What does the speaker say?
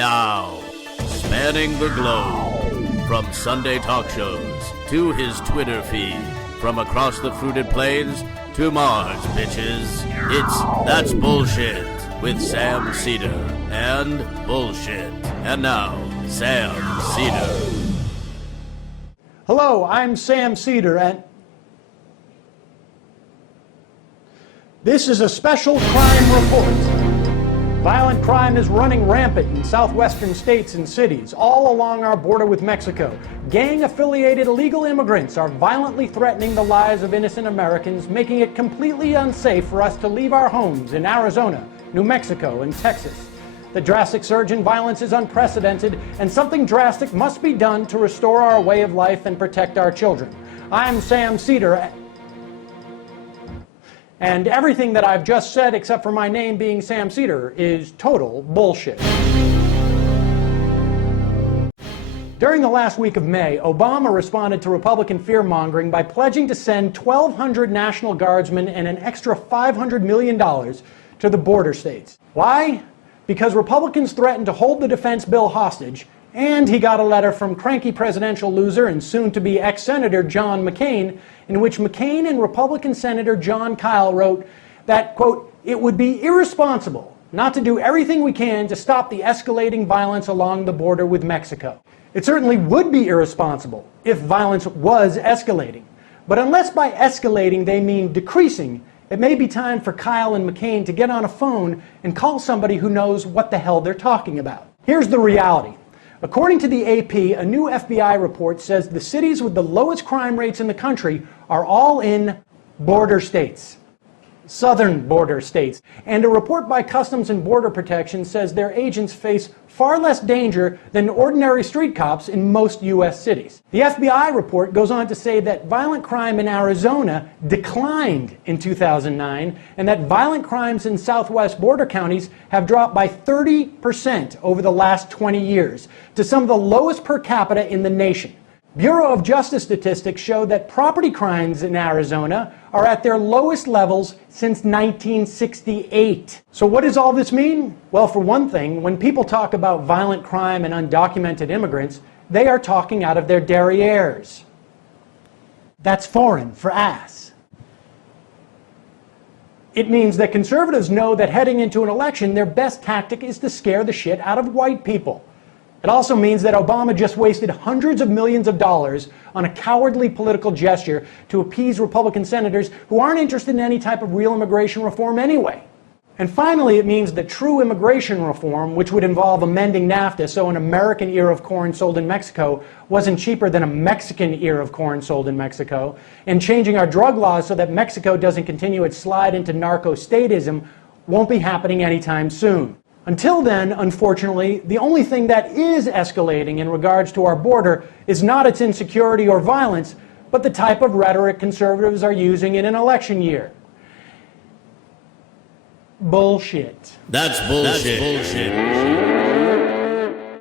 now, spanning the globe, from Sunday talk shows to his Twitter feed, from across the fruited plains to Mars, bitches, it's That's Bullshit with Sam Seder and Bullshit. And now, Sam Seder. Hello, I'm Sam Seder, and this is a special crime report. Violent crime is running rampant in southwestern states and cities, all along our border with Mexico. Gang-affiliated illegal immigrants are violently threatening the lives of innocent Americans, making it completely unsafe for us to leave our homes in Arizona, New Mexico, and Texas. The drastic surge in violence is unprecedented, and something drastic must be done to restore our way of life and protect our children. I'm Sam Seder, and everything that I've just said, except for my name being Sam Seder, is total bullshit. During the last week of May, Obama responded to Republican fear-mongering by pledging to send 1,200 National Guardsmen and an extra $500 million to the border states. Why? Because Republicans threatened to hold the defense bill hostage, and he got a letter from cranky presidential loser and soon-to-be ex-Senator John McCain, in which McCain and Republican Senator John Kyle wrote that, quote, "It would be irresponsible not to do everything we can to stop the escalating violence along the border with Mexico." It certainly would be irresponsible if violence was escalating. But unless by escalating they mean decreasing, it may be time for Kyle and McCain to get on a phone and call somebody who knows what the hell they're talking about. Here's the reality. According to the AP, a new FBI report says the cities with the lowest crime rates in the country are all in border states, southern border states. And a report by Customs and Border Protection says their agents face far less danger than ordinary street cops in most U.S. cities. The FBI report goes on to say that violent crime in Arizona declined in 2009 and that violent crimes in southwest border counties have dropped by 30% over the last 20 years to some of the lowest per capita in the nation. Bureau of Justice statistics show that property crimes in Arizona are at their lowest levels since 1968. So what does all this mean? Well, for one thing, when people talk about violent crime and undocumented immigrants, they are talking out of their derrieres. That's foreign for ass. It means that conservatives know that heading into an election, their best tactic is to scare the shit out of white people. It also means that Obama just wasted hundreds of millions of dollars on a cowardly political gesture to appease Republican senators who aren't interested in any type of real immigration reform anyway. And finally, it means that true immigration reform, which would involve amending NAFTA so an American ear of corn sold in Mexico wasn't cheaper than a Mexican ear of corn sold in Mexico, and changing our drug laws so that Mexico doesn't continue its slide into narco-statism, won't be happening anytime soon. Until then, unfortunately, the only thing that is escalating in regards to our border is not its insecurity or violence, but the type of rhetoric conservatives are using in an election year. Bullshit. That's bullshit. That's bullshit.